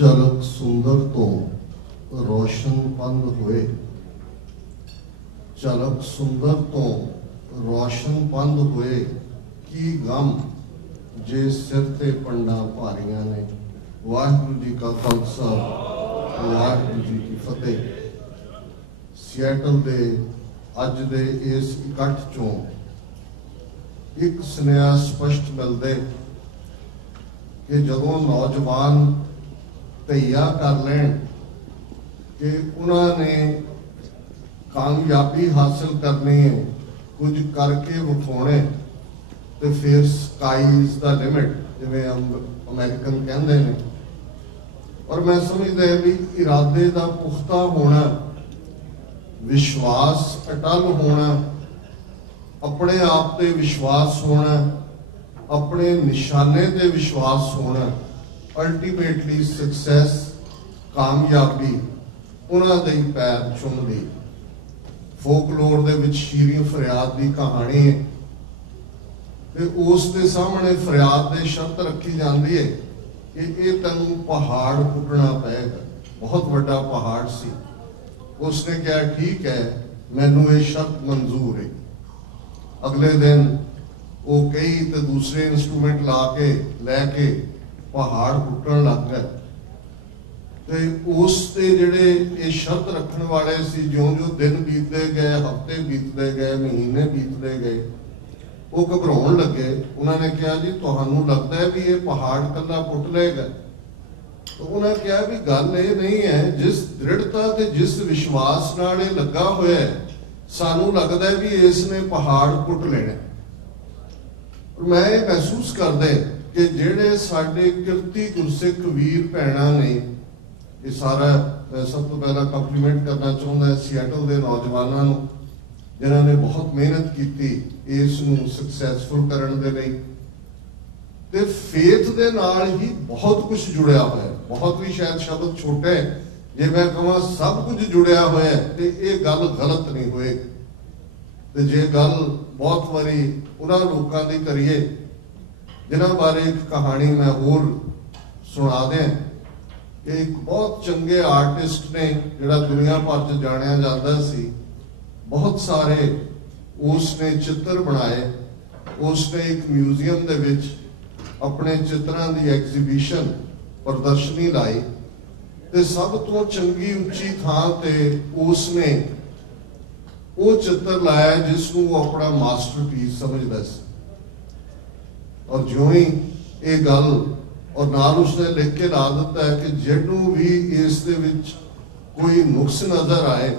ਝਲਕ ਸੁੰਦਰ ਤੋਂ ਰੋਸ਼ਨ ਪੰਧ ਹੋਏ, ਝਲਕ ਸੁੰਦਰ ਤੋਂ ਰੋਸ਼ਨ ਪੰਧ ਹੋਏ, ਕੀ ਗਮ ਜੇ ਸਿਰ ਤੇ ਪੰਡਾਂ ਭਾਰੀਆਂ ਨੇ। ਵਾਹਿਗੁਰੂ ਜੀ ਕਾ ਖਾਲਸਾ, ਵਾਹਿਗੁਰੂ ਜੀ ਕੀ ਫਤਿਹ। ਸਿਐਟਲ ਦੇ ਅੱਜ ਦੇ ਇਸ ਇਕੱਠ ਚੋਂ ਇੱਕ ਸੁਨੇਹਾ ਸਪਸ਼ਟ ਮਿਲਦੇ ਕਿ ਜਦੋਂ ਨੌਜਵਾਨ ਧਈਆ ਕਰ ਲੈਣ ਕਿ ਉਹਨਾਂ ਨੇ ਕਾਮਯਾਬੀ ਹਾसिल ਕਰਨੀ ਹੈ, ਕੁਝ ਕਰਕੇ ਵਿਖਾਉਣੇ, ਤੇ ਫਿਰ ਸਕਾਈ ਇਜ਼ ਦਾ ਲਿਮਿਟ ਜਿਵੇਂ ਅਮਰੀਕਨ ਕਹਿੰਦੇ ਨੇ। ਔਰ ਮੈਂ ਸਮਝਦਾ ਵੀ ਇਰਾਦੇ ਦਾ ਪੁਖਤਾ ਹੋਣਾ, ਵਿਸ਼ਵਾਸ ਅਟਲ ਹੋਣਾ, ਆਪਣੇ ਆਪ ਤੇ ਵਿਸ਼ਵਾਸ ਹੋਣਾ, ਆਪਣੇ ਨਿਸ਼ਾਨੇ ਤੇ ਵਿਸ਼ਵਾਸ ਹੋਣਾ, ਅਲਟੀਮੇਟਲੀ ਸਕਸੈਸ, ਕਾਮਯਾਬੀ ਉਹਨਾਂ ਦੇ ਹੀ ਪੈਰ ਚੁੰਮਦੀ। ਫੋਕਲੋਰ ਦੇ ਵਿੱਚ ਸ਼ੀਰੀਂ ਫਰਿਆਦ ਦੀ ਕਹਾਣੀ ਹੈ ਤੇ ਉਸ ਦੇ ਸਾਹਮਣੇ ਫਰਿਆਦ ਦੇ ਸ਼ਰਤ ਰੱਖੀ ਜਾਂਦੀ ਹੈ ਕਿ ਇਹ ਤੈਨੂੰ ਪਹਾੜ ਪੁੱਟਣਾ ਪਏਗਾ। ਬਹੁਤ ਵੱਡਾ ਪਹਾੜ ਸੀ। ਉਸਨੇ ਕਿਹਾ ਠੀਕ ਹੈ, ਮੈਨੂੰ ਇਹ ਸ਼ਰਤ ਮਨਜ਼ੂਰ ਹੈ। ਅਗਲੇ ਦਿਨ ਉਹ ਕਈ ਤੇ ਦੂਸਰੇ ਇੰਸਟਰੂਮੈਂਟ ਲੈ ਕੇ ਪਹਾੜ ਪੁੱਟਣ ਲੱਗ ਗਏ ਤੇ ਉਸ ਤੇ ਜਿਹੜੇ ਇਹ ਸ਼ਰਤ ਰੱਖਣ ਵਾਲੇ ਸੀ, ਜਿਉਂ-ਜਿਉਂ ਦਿਨ ਬੀਤਦੇ ਗਏ, ਹਫ਼ਤੇ ਬੀਤਦੇ ਗਏ, ਮਹੀਨੇ ਬੀਤਦੇ ਗਏ, ਉਹ ਘਬਰਾਉਣ ਲੱਗੇ। ਉਹਨਾਂ ਨੇ ਕਿਹਾ ਜੀ ਤੁਹਾਨੂੰ ਲੱਗਦਾ ਹੈ ਵੀ ਇਹ ਪਹਾੜ ਕੱਲਾ ਪੁੱਟ ਲਏਗਾ? ਤਾਂ ਉਹਨਾਂ ਕਿਹਾ ਵੀ ਗੱਲ ਇਹ ਨਹੀਂ ਹੈ, ਜਿਸ ਦ੍ਰਿੜਤਾ ਤੇ ਜਿਸ ਵਿਸ਼ਵਾਸ ਨਾਲ ਇਹ ਲੱਗਾ ਹੋਇਆ ਹੈ, ਸਾਨੂੰ ਲੱਗਦਾ ਵੀ ਇਸ ਨੇ ਪਹਾੜ ਪੁੱਟ ਲੈਣਾ। ਮੈਂ ਇਹ ਮਹਿਸੂਸ ਕਰਦਾ ਕਿ ਜਿਹੜੇ ਸਾਡੇ ਕਿਰਤੀ ਗੁਰਸਿੱਖ ਵੀਰ ਭੈਣਾਂ ਨੇ, ਇਹ ਸਾਰਾ ਸਭ ਤੋਂ ਪਹਿਲਾਂ ਕੰਪਲੀਮੈਂਟ ਕਰਨਾ ਚਾਹੁੰਦਾ ਸਿਐਟਲ ਦੇ ਨੌਜਵਾਨਾਂ ਨੂੰ, ਜਿਨ੍ਹਾਂ ਨੇ ਬਹੁਤ ਮਿਹਨਤ ਕੀਤੀ ਇਸ ਨੂੰ ਸਕਸੈਸਫੁਲ ਕਰਨ ਦੇ ਲਈ। ਤੇ ਫੇਥ ਦੇ ਨਾਲ ਹੀ ਬਹੁਤ ਕੁਝ ਜੁੜਿਆ ਹੋਇਆ। ਬਹੁਤ ਵੀ ਸ਼ਾਇਦ ਸ਼ਬਦ ਛੋਟਾ ਹੈ, ਜੇ ਮੈਂ ਕਹਾਂ ਸਭ ਕੁਝ ਜੁੜਿਆ ਹੋਇਆ ਤੇ ਇਹ ਗੱਲ ਗਲਤ ਨਹੀਂ ਹੋਏਗੀ। ਤੇ ਜੇ ਗੱਲ ਬਹੁਤ ਵਾਰੀ ਉਹਨਾਂ ਲੋਕਾਂ ਦੀ ਕਰੀਏ ਜਿਨ੍ਹਾਂ ਬਾਰੇ ਇੱਕ ਕਹਾਣੀ ਮੈਂ ਹੋਰ ਸੁਣਾ ਦਿਆਂ ਕਿ ਇੱਕ ਬਹੁਤ ਚੰਗੇ ਆਰਟਿਸਟ ਨੇ ਜਿਹੜਾ ਦੁਨੀਆ ਭਰ 'ਚ ਜਾਣਿਆ ਜਾਂਦਾ ਸੀ। ਬਹੁਤ ਸਾਰੇ ਉਸਨੇ ਚਿੱਤਰ ਬਣਾਏ। ਉਸਨੇ ਇੱਕ ਮਿਊਜ਼ੀਅਮ ਦੇ ਵਿੱਚ ਆਪਣੇ ਚਿੱਤਰਾਂ ਦੀ ਐਗਜ਼ੀਬਿਸ਼ਨ ਪ੍ਰਦਰਸ਼ਨੀ ਲਾਈ ਤੇ ਸਭ ਤੋਂ ਚੰਗੀ ਉੱਚੀ ਥਾਂ ਤੇ ਉਸਨੇ ਉਹ ਚਿੱਤਰ ਲਾਇਆ ਜਿਸ ਨੂੰ ਉਹ ਆਪਣਾ ਮਾਸਟਰਪੀਸ ਸਮਝਦਾ ਸੀ। ਔਰ ਜਿਉਂ ਹੀ ਇਹ ਗੱਲ, ਔਰ ਨਾਲ ਉਸਨੇ ਲਿਖ ਕੇ ਲਾ ਦਿੱਤਾ ਹੈ ਕਿ ਜਿਹਨੂੰ ਵੀ ਇਸ ਦੇ ਵਿੱਚ ਕੋਈ ਨੁਕਸ ਨਜ਼ਰ ਆਏ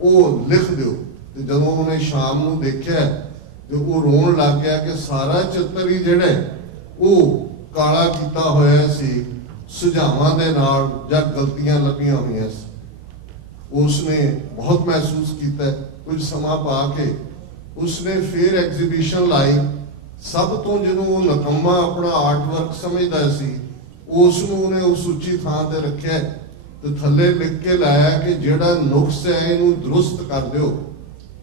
ਉਹ ਲਿਖ ਦਿਓ। ਤੇ ਜਦੋਂ ਉਹਨੇ ਸ਼ਾਮ ਨੂੰ ਦੇਖਿਆ ਤੇ ਉਹ ਰੋਣ ਲੱਗ ਗਿਆ ਕਿ ਸਾਰਾ ਚਿੱਤਰ ਹੀ ਜਿਹੜਾ ਉਹ ਕਾਲਾ ਕੀਤਾ ਹੋਇਆ ਸੀ, ਸੁਝਾਵਾਂ ਦੇ ਨਾਲ ਜਾਂ ਗਲਤੀਆਂ ਲੱਭੀਆਂ ਹੋਈਆਂ ਸੀ। ਉਸਨੇ ਬਹੁਤ ਮਹਿਸੂਸ ਕੀਤਾ। ਕੁਝ ਸਮਾਂ ਪਾ ਕੇ ਉਸਨੇ ਫਿਰ ਐਗਜ਼ੀਬਿਸ਼ਨ ਲਾਈ। ਸਭ ਤੋਂ ਜਿਹਨੂੰ ਉਹ ਨਕਮਾ ਆਪਣਾ ਆਰਟ ਵਰਕ ਸਮਝਦਾ ਸੀ, ਉਸ ਨੂੰ ਉਹਨੇ ਉਸ ਉੱਚੀ ਥਾਂ ਤੇ ਰੱਖਿਆ ਤੇ ਥੱਲੇ ਲਿਖ ਕੇ ਲਾਇਆ ਕਿ ਜਿਹੜਾ ਨੁਕਸ ਹੈ ਇਹਨੂੰ ਦਰੁਸਤ ਕਰ ਦਿਓ।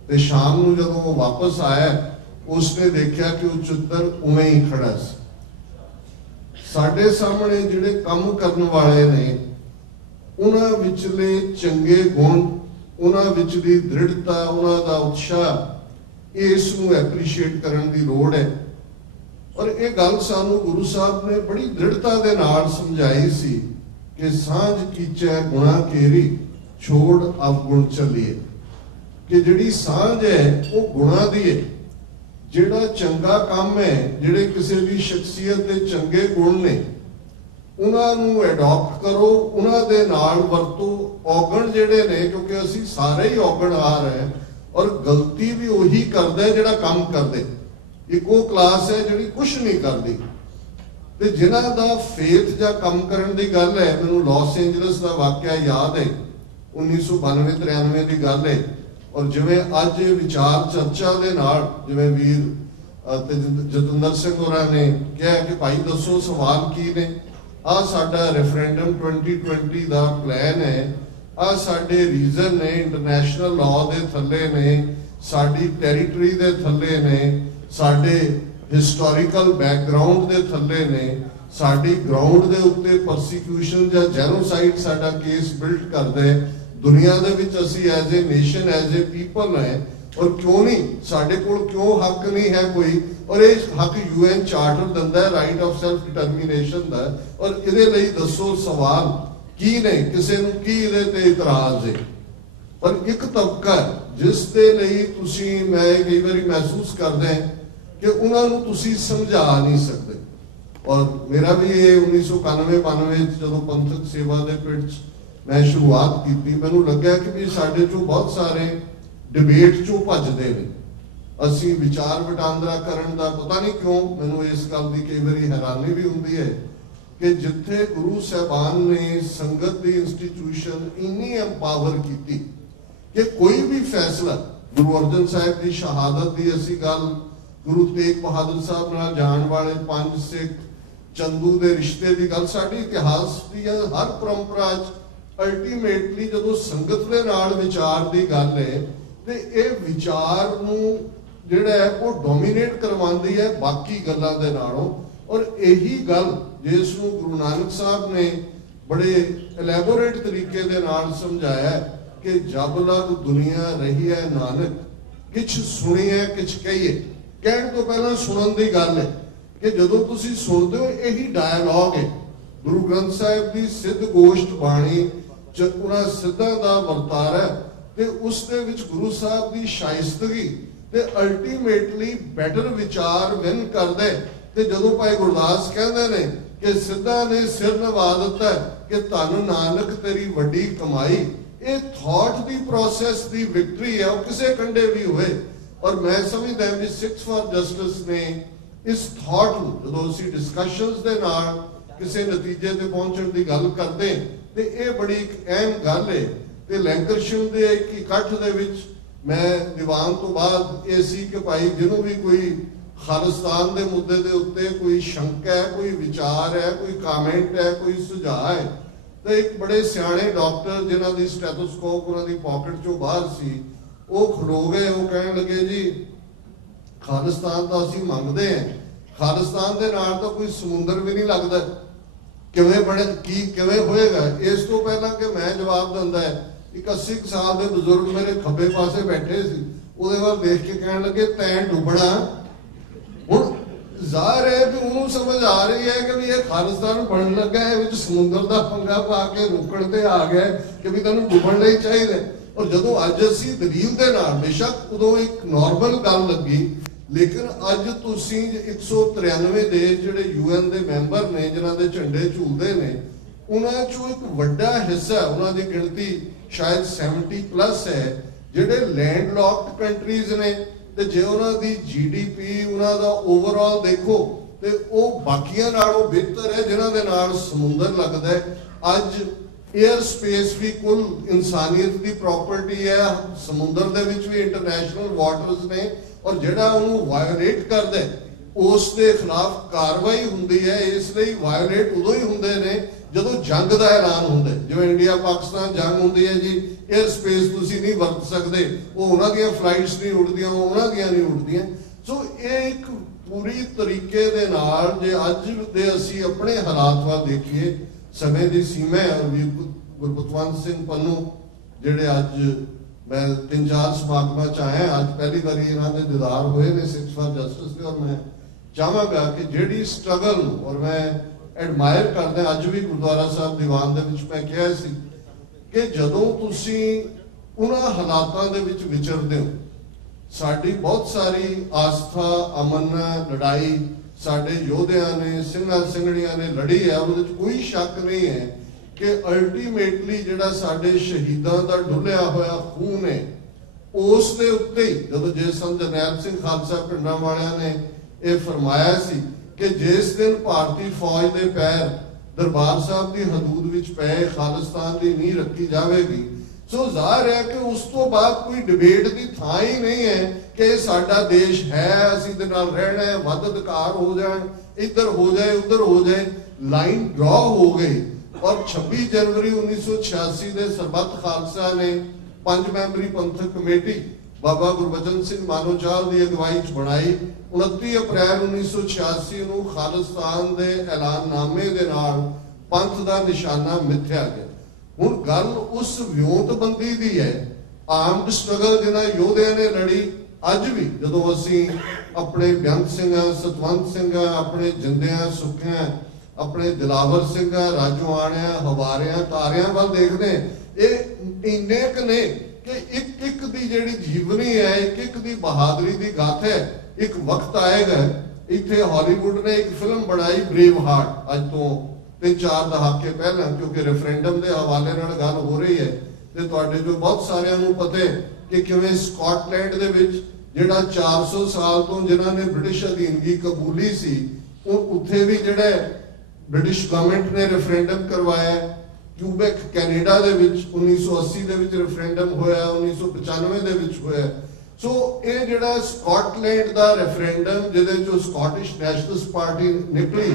ਤੇ ਸ਼ਾਮ ਨੂੰ ਜਦੋਂ ਉਹ ਵਾਪਸ ਆਇਆ, ਉਸਨੇ ਦੇਖਿਆ ਕਿ ਉਹ ਚਿੱਤਰ ਉਵੇਂ ਹੀ ਖੜਾ ਸੀ। ਸਾਡੇ ਸਾਹਮਣੇ ਜਿਹੜੇ ਕੰਮ ਕਰਨ ਵਾਲੇ ਨੇ, ਉਹਨਾਂ ਵਿਚਲੇ ਚੰਗੇ ਗੁਣ, ਉਹਨਾਂ ਵਿਚਲੀ ਦ੍ਰਿੜਤਾ, ਉਹਨਾਂ ਦਾ ਉਤਸ਼ਾਹ, ਇਸ ਨੂੰ ਐਪਰੀਸ਼ੀਏਟ ਕਰਨ ਦੀ ਲੋੜ ਹੈ। ਔਰ ਇਹ ਗੱਲ ਸਾਨੂੰ ਗੁਰੂ ਸਾਹਿਬ ਨੇ ਬੜੀ ਦ੍ਰਿੜਤਾ ਦੇ ਨਾਲ ਸਮਝਾਈ ਸੀ ਕਿ ਸਾਂਝ ਕੀਚੈ ਗੁਣਾ ਕੇਰੀ, ਛੋੜ ਅਵਗੁਣ ਚੱਲੀਏ। ਕਿ ਜਿਹੜੀ ਸਾਂਝ ਹੈ ਉਹ ਗੁਣਾ ਦੀ ਹੈ। ਜਿਹੜਾ ਚੰਗਾ ਕੰਮ ਹੈ, ਜਿਹੜੇ ਕਿਸੇ ਦੀ ਸ਼ਖਸੀਅਤ ਦੇ ਚੰਗੇ ਗੁਣ ਨੇ, ਉਹਨਾਂ ਨੂੰ ਐਡਾਪਟ ਕਰੋ, ਉਹਨਾਂ ਦੇ ਨਾਲ ਵਰਤੋ। ਔਗਣ ਜਿਹੜੇ ਨੇ, ਕਿਉਂਕਿ ਅਸੀਂ ਸਾਰੇ ਹੀ ਔਗਣਹਾਰ ਹੈ ਔਰ ਗਲਤੀ ਵੀ ਉਹੀ ਕਰਦਾ ਜਿਹੜਾ ਕੰਮ ਕਰਦੇ। ਇੱਕੋ ਕਲਾਸ ਹੈ ਜਿਹੜੀ ਕੁਛ ਨਹੀਂ ਕਰਦੀ। ਤੇ ਜਿਨ੍ਹਾਂ ਦਾ ਫੇਥ ਜਾਂ ਕੰਮ ਕਰਨ ਦੀ ਗੱਲ ਹੈ, ਮੈਨੂੰ ਲਾਸ ਐਂਜਲਸ ਦਾ ਵਾਕਿਆ ਯਾਦ ਹੈ, 1992-93 ਦੀ ਗੱਲ ਹੈ। ਔਰ ਜਿਵੇਂ ਅੱਜ ਵਿਚਾਰ ਚਰਚਾ ਦੇ ਨਾਲ, ਜਿਵੇਂ ਵੀਰ ਜਤਿੰਦਰ ਸਿੰਘ ਹੋਰਾਂ ਨੇ ਕਿਹਾ ਕਿ ਭਾਈ ਦੱਸੋ ਸਵਾਲ ਕੀ ਨੇ। ਆਹ ਸਾਡਾ ਰੈਫਰੈਂਡਮ 2020 ਦਾ ਪਲਾਨ ਹੈ, ਆਹ ਸਾਡੇ ਰੀਜ਼ਨ ਨੇ, ਇੰਟਰਨੈਸ਼ਨਲ ਲਾਅ ਦੇ ਥੱਲੇ ਨੇ, ਸਾਡੀ ਟੈਰੀਟਰੀ ਦੇ ਥੱਲੇ ਨੇ, ਸਾਡੇ ਹਿਸਟੋਰੀਕਲ ਬੈਕਗਰਾਉਂਡ ਦੇ ਥੱਲੇ ਨੇ, साडी ग्राउंड दे उत्ते परसीक्यूशन या जेनोसाइड साडा केस बिल्ड करदे दुनिया दे विच असी as a nation as a people है और क्यों नहीं साडे कोल क्यों हक नहीं है कोई और ये हक UN चार्टर दिंदा है राइट ऑफ सेल्फ डिटरमिनेशन दा और इहदे लई दसो सवाल की ने किसे नूं की इहदे ते इतराज है पर एक तबका जिस दे लई तुसी मैं कई बारी महसूस करदे कि उन्हां नूं तुसी समझा नहीं सकदे और मेरा भी ये 1991-92 ਜਦੋਂ ਪੰਥਕ सेवा ਦੇ ਪਿੰਡ मैं शुरुआत की मैनू लग्या कि भी साडे चों बहुत सारे डिबेट चों भजदे ने असी विचार वटांदरा करन दा पता नहीं क्यों मैनू इस गल दी कई बारी हैरानी भी हुंदी है कि जिथे गुरु साहबान ने संगत दी इंस्टीट्यूशन इन्नी एम्पावर की कि कोई भी फैसला गुरु अर्जन साहिब की शहादत की असी गल गुरु तेग बहादुर साहब नाल जाण वाले 5 सिख चंदू के रिश्ते की गल साडी इतिहास की हर परंपरा अल्टीमेटली जो संगत के नाल विचार की गल है तो ये विचार नूं जिहड़ा है वो डोमीनेट करवाती है बाकी गल्लां दे नालों और यही गल जिसनूं गुरु नानक साहब ने बड़े एलैबोरेट तरीके दे नाल समझाया कि जब लग दुनिया रही है नानक किछ सुनिए किछ कहिए कहण तो पहला सुनन दी गल है कि जदों तुसीं सुनदे हो यही डायलॉग है गुरु ग्रंथ साहिब की सिद्ध गोष्ठ बाणी उन्हां सिद्धां दा वरतारा ते उस दे विच गुरु साहब की शाइस्तगी ते अल्टीमेटली बैटर विचार विन करदे ते जदों भाई गुरदास कहंदे ने कि सिद्धां ने सिर नवा दिता कि धन नानक तेरी वड्डी कमाई ये थॉट दी प्रोसैस दी विक्टरी है वो किसे कंडे भी होए और मैं समझदा कि सिक्स फॉर जस्टिस ने इस थॉट नूं जदों असीं डिस्कशनस दे नाल किसी नतीजे ते पहुंचण दी गल करदे ते ये बड़ी एक अहम गल है ते लैंकरशायर दे एक इकट्ठ दे विच मैं दीवान तो बाद ये सी कि भाई जिन्हों भी कोई खालिस्तान के मुद्दे के उत्ते कोई शंका है कोई विचार है कोई कामेंट है कोई सुझाव है तो एक बड़े सियाणे डॉक्टर जिन्हों की स्टैथोस्कोप उन्होंने पॉकेट चों बाहर सी वो खड़ो गए वो कहने लगे जी खालिस्तान तो असीं मंगदे हैं खालिस्तान के नाल तो कोई समुंदर भी नहीं लगता किवें बने की किवें होएगा इस तो पहला कि मैं जवाब दिंदा है एक 80 साल के बजुर्ग मेरे खब्बे पासे बैठे सी उहदे वाल देख के कहण लगे तैं डुबना हुण ज़ाहिर है कि उन्होंने समझ आ रही है कि भी ये खालिस्तान बन लगा है विच समुंदर का पंगा पा के रुकण ते आ गया कि भी तुहानूं डुबण लई चाहीदा और जदों अज असीं दलील दे नाल बेशक उदों एक नॉर्मल गल लगी लेकिन अज तुसीं 193 देश जिहड़े UN दे मैंबर ने जिन्हां दे झंडे झूलदे ने उन्हां चों एक वड्डा हिस्सा उन्हां दी गिणती शायद 70+ है जिहड़े लैंडलॉक्ड कंट्रीज ने ते जे उन्हां दी GDP उन्हां दा ओवरऑल देखो ते ओह बाकियां नालों बेहतर है जिन्हां दे नाल समुंदर लगदा है अज एयर स्पेस भी कुल इंसानियत की प्रॉपर्टी है समुंदर दे विच भी इंटरनेशनल वाटर्स ने और जिहड़ा उन्होंने वायोलेट करदा उस दे खिलाफ कार्रवाई हुंदी है इसलिए वायोलेट उदों ही हुंदे ने जदों जंग का ऐलान हुंदा जिवें इंडिया पाकिस्तान जंग हुंदी है जी एयर स्पेस तुसीं नहीं वरत सकदे वो उन्हां दीयां फ्लाइट्स नहीं उड़दियां उन्हां दीयां नहीं उड़दियां सो ये एक पूरी तरीके दे नाल जे अज दे असीं अपने हालात वाल देखिए समय की सीमा है और गुरबतवंत सिंह पन्नू जिहड़े अज मैं 3-4 समागमां च आया अज पहली बारी इन्हां दे दीदार होए ने सिक्स फॉर जस्टिस के और मैं चाहांगा कि जिहड़ी स्ट्रगल और मैं एडमायर करदा अज भी गुरुद्वारा साहब दीवान दे विच मैं कहा सी कि जदों तुसीं उन्हां हालातां दे विच विचरदे हो साडी बहुत सारी आस्था अमन लड़ाई साडे योधियां ने सिंघां सिंघड़ियां ने लड़ी है उहदे च कोई शक नहीं है कि अल्टीमेटली जिहड़ा साडे शहीदां दा डुलिया होया खून है उस दे उत्ते ही जदों जे संत जरनैल सिंह खालसा पिंडां वालियां ने यह फरमाया सी कि जिस दिन भारतीय फौज दे पैर दरबार साहब की हदूद विच पै खालिस्तान की नींह रखी जाएगी सो जाहिर है कि उस तो बाद कोई डिबेट की थां ही नहीं है कि साडा देश है असीं दे नाल रहना है वध अधिकार हो जाए इधर हो जाए उधर हो जाए लाइन ड्रॉ हो गई और 26 जनवरी 1986 के सरबत खालसा ने 5 मैंबरी पंथक कमेटी बाबा गुरबचन सिंह मानोचाल की अगवाई च बनाई। 29 अप्रैल 1986 ਨੂੰ खालिस्तान के ऐलाननामे के नाल पंथ का निशाना मिथ्या गया। हुण गल उस विਉਂਤਬੰਦੀ की है। आर्म्ड स्ट्रगल जिन्हां योधिया ने लड़ी, अज भी जदों असीं अपने बेअंत सिंह, सतवंत सिंह, अपने जिंदियां सुखियां, अपने दिलावर सिंह, राजोआणिया, हवारिया, तारिया वाल देखते ये इन्ने क ने कि एक एक दी जिहड़ी जीवनी है, एक एक दी बहादुरी दी गाथा है। एक वक्त आएगा इत्थे हॉलीवुड ने एक फिल्म बनाई ब्रेव हार्ट, अज तो 3-4 दहाके पहला, क्योंकि रेफरेंडम के हवाले नाल गल हो रही है ते तुहाडे जो बहुत सारिਆਂ ਨੂੰ पता है कि किवें स्कॉटलैंड दे विच जिहड़ा 400 साल तो जिन्हां ने ब्रिटिश अधीनगी कबूली सी, उत्थे भी जिहड़ा ब्रिटिश गवर्नमेंट ने रेफरेंडम करवाया। क्यूबेक कैनेडा दे विच 1980 दे विच रेफरेंडम होया, 1995 दे विच होया। सो ये जिहड़ा स्कॉटलैंड दा रेफरेंडम जिहदे चों स्कॉटिश नैशनलिस्ट पार्टी निकली,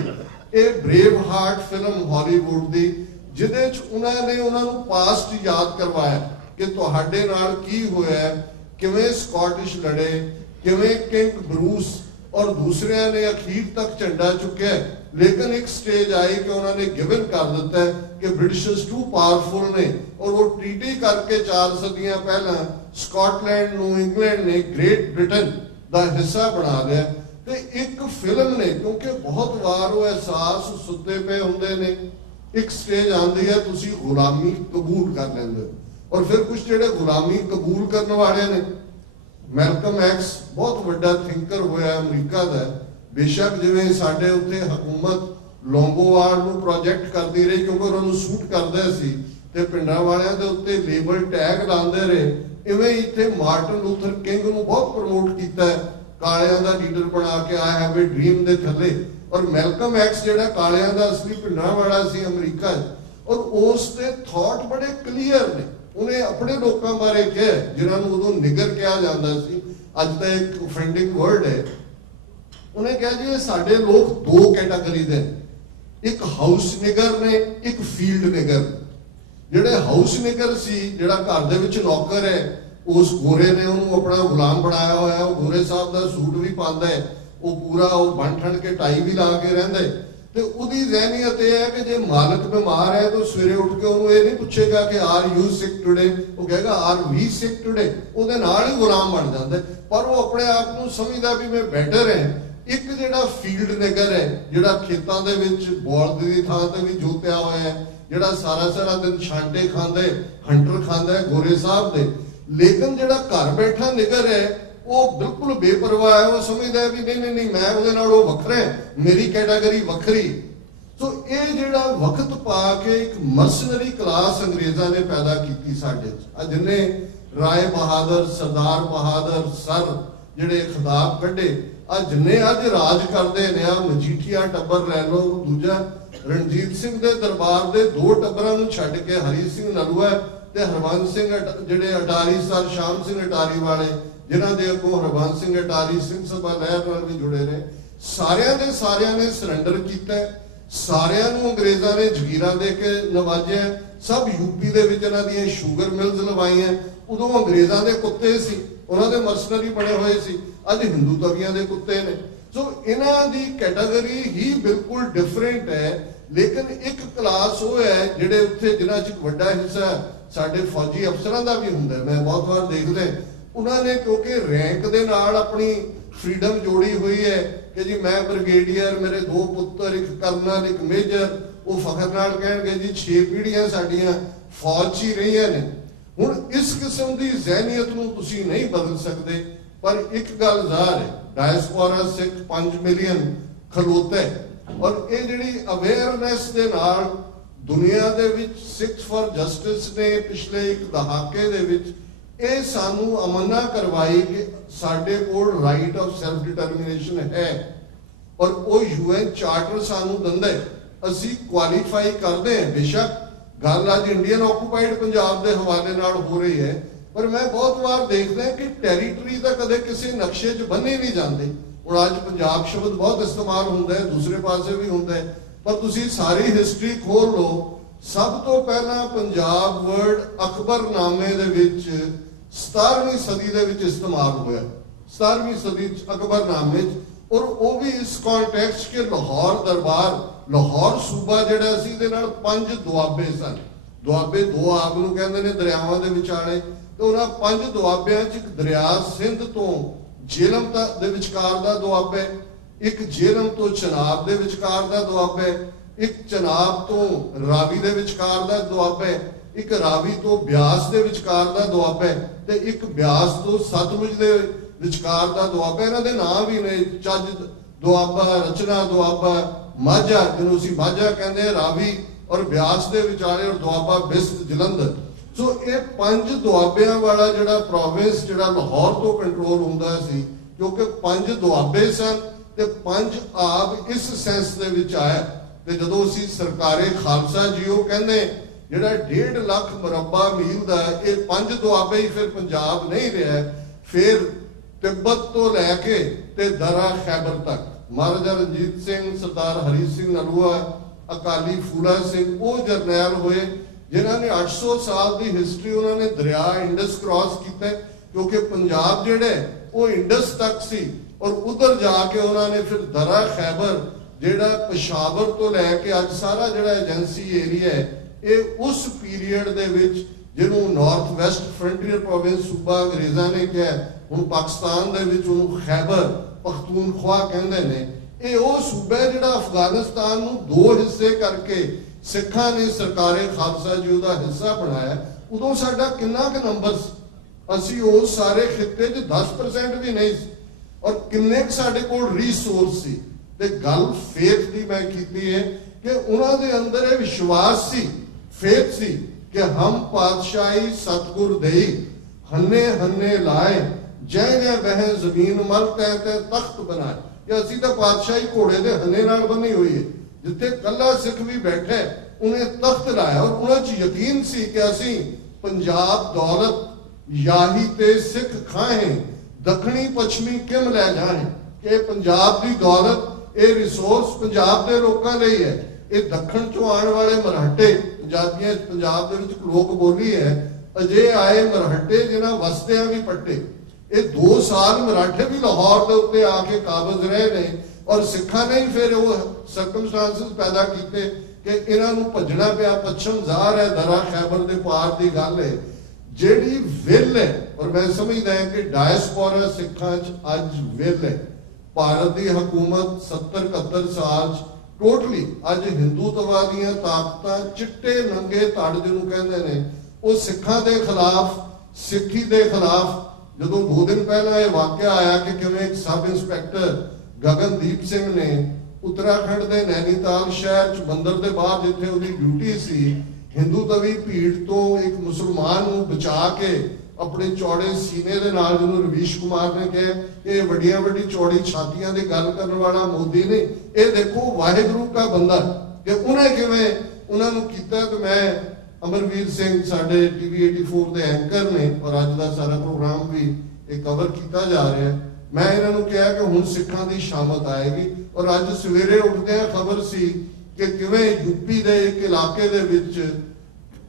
ये ब्रेव हार्ट फिल्म हॉलीवुड दी, जिहदे च उन्होंने उन्होंने पास्ट याद करवाया कि तुहाडे नाल की होया, किवें स्कॉटिश लड़े, किवें किंग ब्रूस और दूसरिया ने अखीर तक झंडा चुक्या। लेकिन एक स्टेज आई कि उन्होंने गिवन कर दिता है कि ब्रिटिशर्स टू पावरफुल ने, और वो ट्रीटी करके 4 सदियां पहला स्कॉटलैंड नूं इंग्लैंड ने ग्रेट ब्रिटेन का हिस्सा बना लिया। तो एक फिल्म ने, क्योंकि बहुत बार वो एहसास सुते पे होंदे ने, एक स्टेज आती है तुसी गुलामी कबूल कर लेंदे हो, और फिर कुछ जिहड़े गुलामी कबूल करने वाले ने, मैलकम एक्स बहुत बड़ा थिंकर होया अमरीका का। बेशक जिवें साडे उत्थे हुकूमत लोंगोवार्ड नूं प्रोजेक्ट करती रही क्योंकि उन्होंने सूट करदे सी ते पिंडां वालियां दे उत्ते लेबल टैग लांदे रहे, इवें इत्थे मार्टिन लूथर किंग नूं बहुत प्रमोट कीता है, कालियां दा लीडर बना के आई हैव ए ड्रीम दे थल्ले। और मैलकम एक्स जिहड़ा कालियां दा असली पिंडां वाला सी अमरीका, और उस दे थॉट बड़े क्लीयर ने। उन्हें अपने लोगों बारे कहा जिन्होंने उदों निगर कहा जाता सी, अज तो एक ऑफेंडिंग वर्ड है। उन्हें कहा जी साडे लोग 2 कैटागरी दे, एक हाउस निगर ने, एक फील्ड निगर। जिहड़े हाउस निगर सी, जिहड़ा घर दे विच नौकर है, उस गोरे ने उन्होंने अपना गुलाम बनाया होया, वो गोरे साहब का सूट भी पाता है, वो पूरा वो बन ठन के टाई भी ला के रहिंदा है। तो उहदी ज़हनीयत यह है कि जे मालिक बीमार है तो सवेरे उठ के उन्होंने ये नहीं पूछेगा कि आर यू सिक टुडे, वो कहेगा आर वी सिक टुडे, उहदे नाल ही गुलाम बन जाता है। पर वो अपने आप को समझदा भी मैं बेटर है। एक जिहड़ा फील्ड निगर है, जिहड़ा खेतों के विच बौलद की थां ते भी जोतिया होया है, जिहड़ा सारा सारा दिन छांटे खांदा है, हंटर खांदा है गोरे साहब दे। लेकिन जिहड़ा घर बैठा निगर है वो बिल्कुल बेपरवाह है, वो समझदा है भी नहीं नहीं नहीं मैं उहदे नाल वो वखरा है, मेरी कैटागरी वखरी। तो ये जिहड़ा वक्त पा के एक मर्सनरी क्लास अंग्रेज़ां ने पैदा की साडे च। जिन्ने राय बहादुर, सरदार बहादुर, सर जिहड़े खिताब कढ़े, जिन्ने अज राज करते ने, मजीठिया टब्बर लै लो, दूजा रणजीत सिंह के दरबार के 2 टब्बरां नूं छड्ड के हरी सिंह नलूआ ते हरबंस सिंह जिहड़े अटारी सर शाम सिंह अटारी वाले, जिन्हां दे अगों हरबंस सिंह अटारी सिंह सभा लहर नाल भी जुड़े रहे, सारियां ने सरेंडर किया। सारियां नूं अंग्रेज़ां ने जगीरां दे के नवाजिया। सब यूपी दे विच इन्हां दीयां शूगर मिल्स लवाईयां। उदों अंग्रेज़ां दे कुत्ते सी, उन्हां दे मर्सनरी बने हुए सी, अज हिंदू तवियां दे कुत्ते ने। सो इन्हां दी कैटागरी ही बिल्कुल डिफरेंट है। लेकिन एक क्लास वो है जिहड़े उत्थे जिन्हां च वड्डा हिस्सा साडे फौजी अफसरां दा भी हुंदा। मैं बहुत बार देखदा उन्होंने क्योंकि रैंक दे नाल अपनी फ्रीडम जोड़ी हुई है कि जी मैं ब्रिगेडियर, मेरे 2 पुत्र, एक कर्नल, एक मेजर, वो फखर नाल कहणगे जी 6 पीढ़ियां साडियां फौज च ही रहियां ने। हुण इस किस्म की ज़हनीयत नूं तुसीं नहीं बदल सकते। पर एक गल ज़ाहिर है, डायस्पोरा सिख 5 मिलियन खलोता है, और ये जिहड़ी अवेयरनैस दे नाल दुनिया दे विच सिक्स फॉर जस्टिस ने पिछले एक दहाके दे विच ਇਹ ਸਾਨੂੰ ਅਮਨਾ करवाई कि साडे कोल राइट ऑफ सैल्फ डिटरमिनेशन है, और वो UN चार्टर सानू दिंदा है, असी क्वालीफाई करते हैं। बेशक गल अज इंडियन ऑक्यूपाइड पंजाब के हवाले नाल हो रही है, पर मैं बहुत बार देखदा कि टैरीटरी तो कदे किसी नक्शे च बन्नी नहीं जाती। हुण अज पंजाब शब्द बहुत इस्तेमाल होंदा है, दूसरे पासे भी होंदा है, पर तुसीं सारी हिस्टरी खोल लो। सब तो पहला पंजाब वर्ड अकबरनामे दे विच 17वीं सदी दे विच इस्तेमाल होया, 17वीं सदी अकबरनामे और वो भी इस कॉन्टैक्स्ट के लाहौर दरबार, लाहौर सूबा जिहड़ा सी दे नाल 5 दुआबे सन। दुआबे दो आब नूं कहंदे ने दरियावां दे विचाले, ते उन्हां 5 दुआबियां च एक दरिया सिंध तो झेलम दे विचकार दा दुआबा है, एक झेलम तो चनाब दे विचकार दा दुआबा है, एक चनाब तो रावी दे विचकार दा दुआबा है, एक रावी तो ब्यास दे विचकार दा दुआबा है, ते एक ब्यास तो सतलुज दे विचकार दा दुआबा। इन्हां दे नाम भी ने, चज दुआबा, रचना दुआबा, माझा जिन्हों असीं माझा कहंदे हैं, रावी और ब्यास दे विचाले, और दुआबा बिस्त जलंधर। सो ये 5 दुआबियां वाला जिहड़ा प्रोविंस जिहड़ा लाहौर तो कंट्रोल हुंदा सी, क्योंकि 5 दुआबे सन ते 5 आब इस सेंस दे विच आया। ते जदों असीं सरकारे खालसा जीओ कहंदे जिहड़ा 1.5 लाख मुरब्बा मील दा ये 5 दुआबे ही फिर पंजाब नहीं रहा, फिर तिब्बत तो लैके ते दरा खैबर तक महाराजा रंजीत सिंह, सरदार हरी सिंह नलूआ, अकाली फूला सिंह वो जरनैल हुए जिन्होंने 800 साल की हिस्टरी उन्होंने दरिया इंडस क्रॉस किया, क्योंकि पंजाब जिहड़ा वो इंडस तक सी, और उधर जाके उन्होंने फिर दरा खैबर जिहड़ा पेशावर तो लैके अज सारा जिहड़ा एजेंसी एरिया है, ये उस पीरीयड दे विच जिन्हों नॉर्थ वैसट फ्रंटियर प्रोविंस सूबा अंग्रेज़ां ने कहा, हुण पाकिस्तान दे विच उहनूं खैबर पख्तूनख्वा कहंदे ने। ये वो सूबा जिहड़ा अफगानिस्तान नूं 2 हिस्से करके सिखां ने सरकारे खालसा जी दा हिस्सा बनाया। उदों साडा किन्ना क नंबर सी, असीं उस सारे खित्ते च 10% भी नहीं सी, और किन्ने क साडे कोल रिसोर्स सी। ते गल फेथ दी मैं कीती है कि उन्हां दे अंदर ये विश्वास सी, फेथ सी कि हम पातशाही सतगुर देई हन्ने हन्ने लाए, जै जै बह जमीन मल तै तै तख्त बनाए। कि असी तो पातशाही घोड़े के हन्ने नाल बनी हुई है, जिथे कला सिख भी बैठे उन्हें तख्त लाया, और उन्हें यकीन सी कि असी पंजाब दौलत याही ते सिख खाए, दखनी पश्चिमी किम लै जाए, कि पंजाब की दौलत ये रिसोर्स पंजाब के लोगों लिए है। ये दखन चो आने वाले मराठे, पंजाबियों पंजाब के लोक बोली है, अजे आए मराठे जिन्हां वसदियां भी पट्टे। ये 2 साल मराठे भी लाहौर के उत्ते आके काबज रहे ने, और सिखा ने ही फिर वो सर्कमस्टांसिस पैदा किए कि इन्हां नूं भजना पिया। पश्चिम ज़ाहिर है दरा खैबर के पार की गल है, जिहड़ी विल है, और मैं समझदा है कि डायस्पोरा सिखां च अज विल है। भारत की हुकूमत 70-71 साल टोटली अज हिंदूत्ववादियां ताकतां चिट्टे नंगे धड़ जिन्हों कहंदे ने, वो सिखां दे खिलाफ, सिखी दे खिलाफ। जदों 2 दिन पहला यह वाकया आया कि किवें एक सब इंस्पैक्टर गगनदीप सिंह ने उत्तराखंड के नैनीताल शहर च मंदिर के बाहर जिथे उसकी ड्यूटी सी, हिंदू तवी भीड़ तो एक मुसलमान को बचा के अपने चौड़े सीने के नाल, जिन्होंने रवीश कुमार ने कहा कि वड्डियां वड्डी चौड़ी छातियां की गल करने वाला मोदी ने, ये देखो वाहिगुरू का बंदा कि उन्हें किवें उन्होंने किया। तो मैं अमरवीर सिंह साडे TV 84 के एंकर ने, और अज का सारा प्रोग्राम भी एक कवर किया जा रहा है। मैं इन्होंने कहा कि हुण सिखां की शामत आएगी, और अज सवेरे उठदे खबर सी कि किवें यूपी के एक इलाके दे विच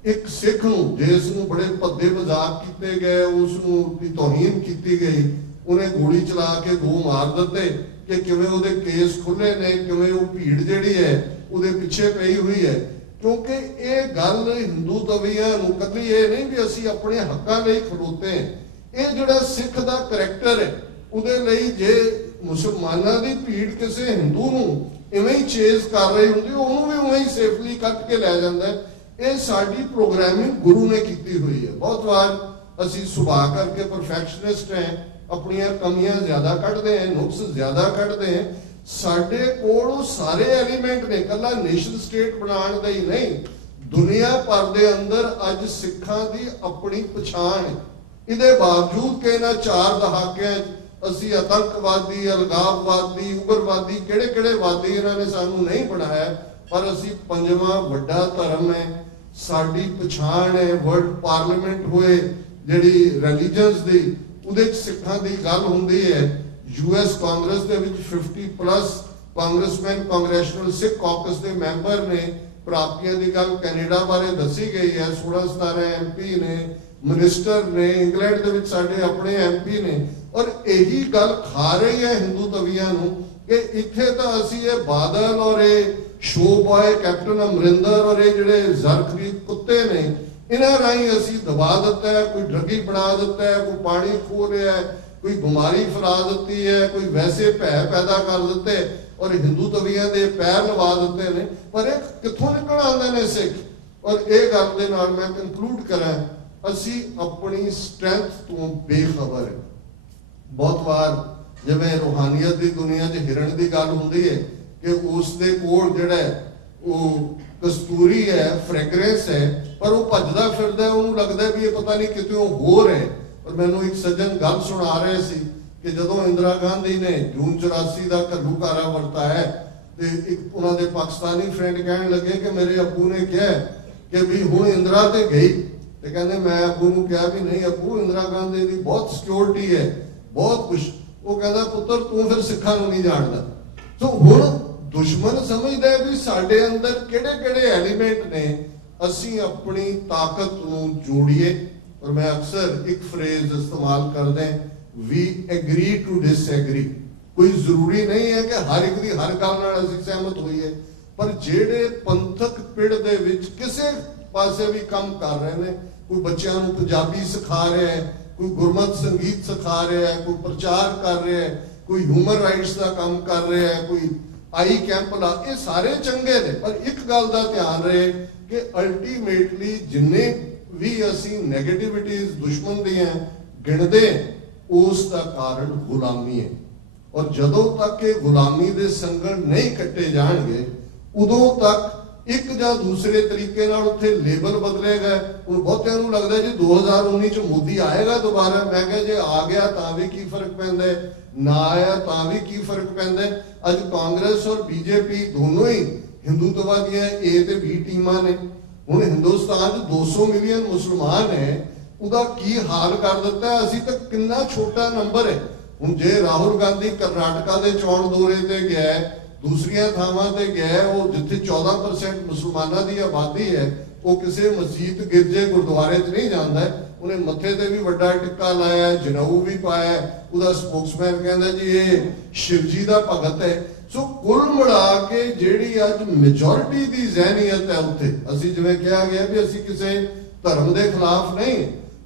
एक सिख नूं जिसनूं बड़े भद्दे मजाक किए गए, उसनूं तौहीन की गई, उन्हें गोली चला के 2 मार दिते कि किवें उहदे केस खुले ने, किवें वो भीड़ जिहड़ी है उहदे पिछे पई हुई है। क्योंकि ये गल हिंदू तवीआं नूं कदी ये नहीं भी असीं अपने हक्कां लई खलोते हैं, ये जिहड़ा सिख दा करैक्टर है उहदे लई जे मुसलमानां दी भीड़ किसी हिंदू नूं इवें ही चेज कर रही हुंदी, उहनूं भी उवें ही सेफली कट के लै जांदा है। ये साडी प्रोग्रामिंग गुरु ने की हुई है। बहुत बार असी सुभाव करके परफेक्शनिस्ट हैं, अपनियां कमियां ज्यादा कढ़ते हैं, नुक्स ज्यादा कढ़ते हैं। साडे कोल सारे एलीमेंट ने, कला नेशन स्टेट बनाने का ही नहीं, दुनिया भर के अंदर अज सिखां दी अपनी पछाण है। इहदे बावजूद कि इन्हां 4 दहाकियां असी आतंकवादी, अलगाववादी, उग्रवादी किहड़े वादी इन्हां ने सानू नहीं बनाया, पर असी 5वां वड्डा धर्म है, साडी पछाण है। वर्ल्ड पार्लीमेंट होए जिहड़ी रिलीजन्स दी, उहदे च सिखां दी गल हुंदी है। US कांग्रेस दे विच 50+ कांग्रेसमैन कांग्रेशनल सिख कॉकस के मैंबर ने, प्राप्तियां की गल कैनेडा बारे दसी गई है। 16-17 MP ने, मिनिस्टर ने, इंग्लैंड दे विच साडे अपने MP ने, और यही गल खा रही है हिंदू तवियां नूं कि इत्थे तां असीं ये बादल और ये शो बॉय कैप्टन अमरिंदर और ये जिहड़े जरखरीद कुत्ते ने, इन्हां राहीं असीं दबा दिता है, कोई ड्रगी बना दिता है, कोई पानी खो रहा है, कोई बीमारी फैला दी है, कोई वैसे भय पैदा कर दिते और हिंदू तवियां दे पैर लवा दिते ने। पर ये कित्थों निकल आंदे ने सिख? और ये गल दे नाल मैं कंक्लूड करां, असीं अपनी स्ट्रेंथ तो बेखबर है। बहुत बार जिवें रूहानियत की दुनिया च हिरण की गल हुंदी है कि उसदे कोल जिहड़ा वो कस्तूरी है, फ्रेगरेंस है, पर वो भजदा फिरदा है, उन्होंने लगता है भी ये पता नहीं कितों होर है। और मैनूं एक सज्जन गल सुना रहे सी कि जदों इंदिरा गांधी ने जून 84 का घल्लूकारा वरताया तो एक उन्होंने पाकिस्तानी फ्रेंड कहने लगे कि मेरे अबू ने कहा कि भी हुण इंदिरा ते गई, तो कहते मैं अबू नूं कहा भी नहीं अबू, इंदिरा गांधी की बहुत सिक्योरिटी है, बहुत कुछ। वो कहता पुत्र तू फिर सिखां नूं नहीं जानदा। तो हुण दुश्मन समझदा है भी साडे अंदर किहड़े किहड़े एलीमेंट ने, असीं अपनी ताकत नूं जोड़िए। और मैं अक्सर एक फ्रेज इस्तेमाल करदे, वी एग्री टू डिसएग्री। कोई जरूरी नहीं है कि हर एक दी हर गल नाल असीं सहमत होईए, पर जेड़े पंथक पिड़ दे विच किसे पासे भी काम कर रहे ने, कोई बच्चों नूं पंजाबी सिखा रहा है, कोई गुरमत संगीत सिखा रहा है, कोई प्रचार कर रहा है, कोई ह्यूमन राइट्स का काम कर रहा है, कोई आई कैंप ला, ये सारे चंगे ने। पर एक गल का ध्यान रहे कि अल्टीमेटली जिन्ने भी असी नैगेटिविटीज दुश्मन दियां गिणदे, उसका कारण गुलामी है। और जदों तक ये गुलामी दे संगल नहीं कट्टे जाणगे, उदों तक एक या दूसरे तरीके नाल उत्थे लेबल बदले गए। हुण बहुतिआं नूं लगदा जी 2019 च मोदी आएगा दोबारा। मैं कहा जे आ गया तां भी की फर्क पैंदा है, ना आया तां भी की फर्क पैंदा है। अज कांग्रेस और बीजेपी दोनों ही हिंदुत्व दियां ए ते बी टीमां ने। हुण हिंदुस्तान 200 मिलियन मुसलमान है, उदा की हाल कर दिता है। असीं तां किन्ना छोटा नंबर है। हुण जे राहुल गांधी कर्नाटका दे चोण दौरे ते गया, दूसरिया थावां ते गया, वो जिथे 14% मुसलमानों की आबादी है, वो किसी मस्जिद गिरजे गुरुद्वारे च नहीं जाता है। उन्हें मत्थे ते भी वड्डा टिक्का लाया, जनेऊ भी पाया, उसका स्पोक्समैन कहता जी ये शिवजी का भगत है। सो कुल मिला के जिहड़ी अज मेजोरिटी की जहनीयत है, उत्थे असीं जिवें कहा गया भी असीं किसी धर्म के खिलाफ नहीं,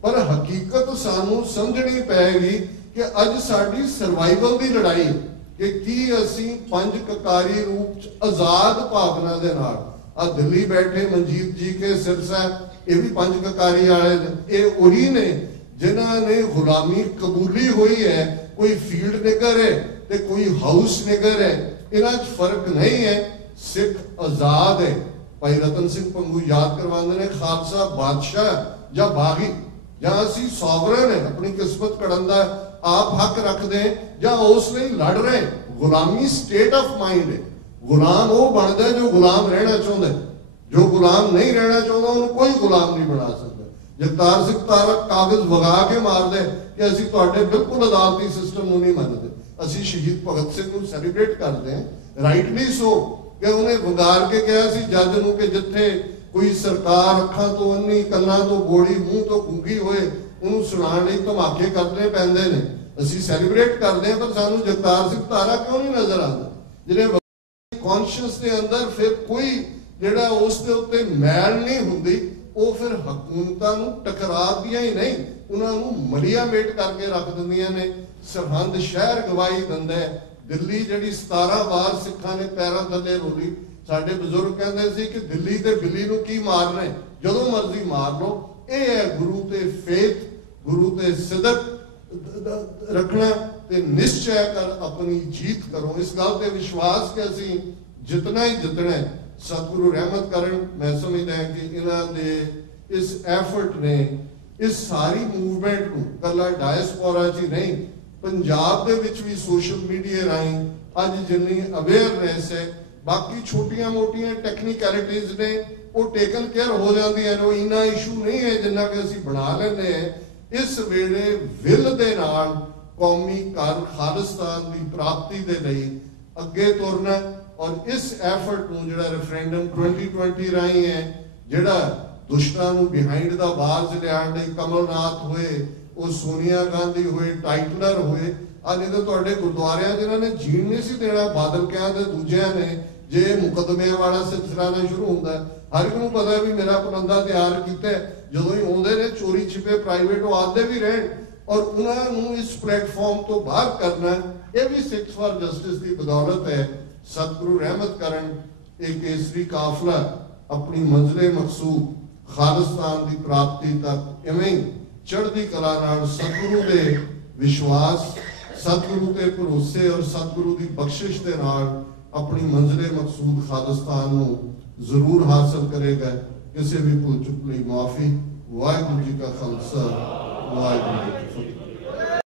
पर हकीकत सानू समझनी पैगी कि अज साडी सर्वाइवल की लड़ाई कि की असीं पंज ककारी रूप च आजाद भावना दे नाल, आ दिल्ली बैठे मनजीत जी के सिरसा ये भी पंज ककारी वाले ने, ये वही ने जिन्हां ने गुलामी कबूली हुई है। कोई फील्ड निगर है ते कोई हाउस निगर है, इन्हां च फर्क नहीं है। सिख आजाद है। भाई रतन सिंह पंगू याद करवाते ने, खालसा बादशाह या बागी या असीं सॉवरन है, अपनी किस्मत कढ़न दा आप हक रखते हैं या उसने लड़ रहे। गुलामी स्टेट ऑफ माइंड है। गुलाम वो बनता है जो गुलाम रहना चाहता है, जो गुलाम नहीं रहना चाहता उन्हें कोई गुलाम नहीं बना सकता। जगतार सिंह तारक कागज वगा के मार दे कि असीं तुहाडे बिल्कुल अदालती सिस्टम को नहीं मानते। असीं शहीद भगत सिंह को सैलीब्रेट करते हैं, राइटली सो, कि उन्हें वगार के कहा सी जज नूं कि जिथे कोई सरकार अखां तो अन्नी, कन्नां तो बोड़ी, मुंह तो गूंगी होए, उन्होंने सुनाने लई धमाके करने पैंदे ने। असीं सैलीब्रेट करते हैं, पर सानू जगतार सिंह तारा क्यों नहीं नजर आता, जिन्हें कॉन्शियस के अंदर फिर कोई जिहड़ा उस दे उत्ते मैल नहीं हुंदी, वो फिर हकूमतां नूं टकरादियां ही नहीं, उन्होंने मलिया मेट करके रख दिंदियां ने। सरहंद शहर गवाही दिंदा है, दिल्ली जिहड़ी 17 बार सिखां ने पैरां थल्ले रोली। साडे बजुर्ग कहंदे सी कि दिल्ली ते बिल्ली नूं की मारना है, जदों मर्जी मार लो। ये है गुरु ते फेथ, गुरु ते सिदक रखना ते निश्चय कर अपनी जीत करो। इस गल ते विश्वास के असीं जितना ही जितना है, सतगुरु रहमत करन। मैं समझदा है कि इन्हां दे इस एफर्ट ने इस सारी मूवमेंट को कला डायस्पोरा च ही नहीं, पंजाब दे विच भी सोशल मीडिया राहीं अज जिन्नी अवेयरनेस है, बाकी छोटियां मोटियां टैक्नीकैलिटीज ने वो टेकन केयर हो जांदियां ने, इन्ना इशू नहीं है जिन्ना कि असीं बना लैंदे हैं। इस वेले विल दे नाल कौमी खालिस्तान की प्राप्ति दे लई अगे तुरना और इस एफर्ट नूं जिहड़ा रेफरेंडम 2020 राही है, जिहड़ा दुष्टां नूं बिहाइंड द बार्स लियाउण लई कमलनाथ होए, वो सोनिया गांधी होए, टाइटलर होए, आ नहीं तो तुहाडे गुरुद्वारियां जिन्हां ने जीण नहीं सी देना बादल क्या दे दूजियां ने जे मुकदमिਆਂ वाला सिलसिला ना शुरू हुंदा हर एक नूं पता भी मेरा पलंदा तैयार कीता जदों ही आउंदे ने चोरी छिपे प्राइवेट आदे भी रहन और उन्होंने इस प्लेटफॉर्म तो बाहर करना यह भी सिक्स फॉर जस्टिस की बदौलत है। सतगुरु रहमत करन एक केसरी काफला अपनी मंजिले मकसूद खालिस्तान की प्राप्ति तक इवें चढ़ती कला नाल सतगुरु के विश्वास सतगुरु के भरोसे और सतगुरु की बख्शिश के नाल अपनी मंजिले मकसूद खालिस्तान को जरूर हासिल करेगा। किसी भी भूल चुक लई माफी। वाहिगुरू जी का खालसा वाहिगुरू जी की फतेह।